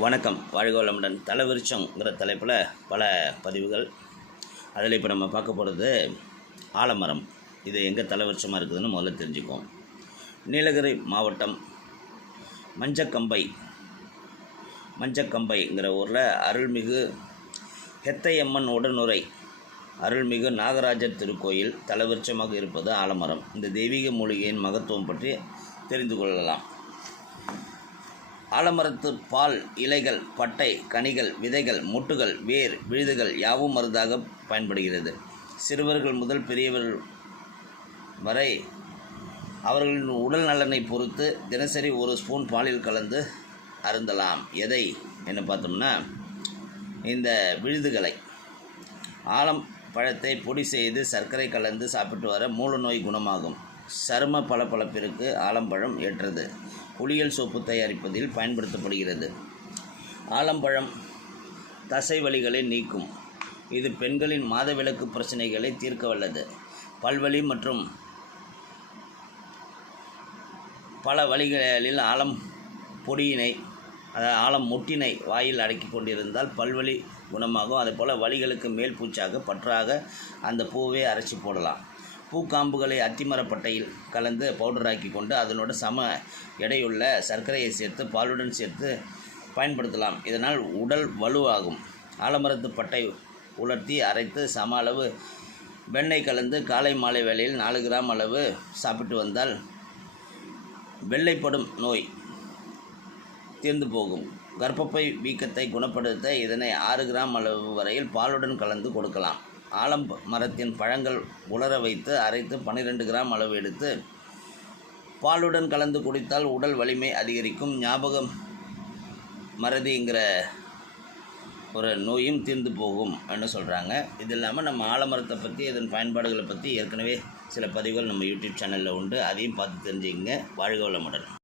வணக்கம். வாழ்க வளமுடன் தலைவிருச்சங்கிற தலைப்பில் பல பதிவுகள். அதில் இப்போ நம்ம பார்க்க போகிறது ஆலமரம். இது எங்கே தலைவிருச்சமாக இருக்குதுன்னு முதல்ல தெரிஞ்சுக்குவோம். நீலகிரி மாவட்டம் மஞ்சக்கம்பை. மஞ்சக்கம்பைங்கிற ஊரில் அருள்மிகு ஹெத்தையம்மன் உடனுரை. அருள்மிகு நாகராஜர் திருக்கோயில் தலைவிருச்சமாக இருப்பது ஆலமரம். இந்த தெய்வீக மூலிகையின் மகத்துவம் பற்றி தெரிந்து கொள்ளலாம். ஆலமரத்து பால் இலைகள் பட்டை கனிகள் விதைகள் மொட்டுகள் வேர் விழுதுகள் யாவும் மருந்தாக பயன்படுகிறது. சிறுவர்கள் முதல் பெரியவர்கள் வரை அவர்களின் உடல் நலனை பொறுத்து தினசரி ஒரு ஸ்பூன் பாலில் கலந்து அருந்தலாம். எதை? என்ன பார்த்தோம்னா இந்த விழுதுகளை. ஆலம் பழத்தை பொடி செய்து சர்க்கரை கலந்து சாப்பிட்டு வர மூல நோய் குணமாகும். சரும பளபளப்பிற்கு ஆலம்பழம் ஏற்றது. குளியல் சோப்பு தயாரிப்பதில் பயன்படுத்தப்படுகிறது. ஆலம்பழம் தசை வலிகளை நீக்கும். இது பெண்களின் மாதவிலக்கு பிரச்சனைகளை தீர்க்க வல்லது. பல்வலி மற்றும் பல வழிகளில் ஆழம் பொடியினை அதாவது ஆழம் முட்டினை வாயில் அடக்கி கொண்டிருந்தால் பல்வலி குணமாகும். அதுபோல் வலிகளுக்கு மேல் பூச்சாக பற்றாக அந்த பூவை அரைச்சி போடலாம். பூக்காம்புகளை அத்திமரப்பட்டையில் கலந்து பவுடராக்கி கொண்டு அதனோட சம எடையுள்ள சர்க்கரையை சேர்த்து பாலுடன் சேர்த்து பயன்படுத்தலாம். இதனால் உடல் வலுவாகும். ஆலமரத்து பட்டை உலர்த்தி அரைத்து சம அளவு வெண்ணெய் கலந்து காலை மாலை வேளையில் நாலு கிராம் அளவு சாப்பிட்டு வந்தால் வெள்ளைப்படும் நோய் தீர்ந்து போகும். கர்ப்பப்பை வீக்கத்தை குணப்படுத்த இதனை ஆறு கிராம் அளவு வரையில் பாலுடன் கலந்து கொடுக்கலாம். ஆலம் மரத்தின் பழங்கள் உலர வைத்து அரைத்து பன்னிரெண்டு கிராம் அளவு எடுத்து பாலுடன் கலந்து குடித்தால் உடல் வலிமை அதிகரிக்கும். ஞாபகம் மறதிங்கிற ஒரு நோயும் தீர்ந்து போகும் அப்படின்னு சொல்கிறாங்க இது இல்லாமல் நம்ம ஆலமரத்தை பற்றி இதன் பயன்பாடுகளை பற்றி ஏற்கனவே சில பதிவுகள் நம்ம யூடியூப் சேனலில் உண்டு. அதையும் பார்த்து தெரிஞ்சுக்கங்க. வாழ்க வளமுடன்.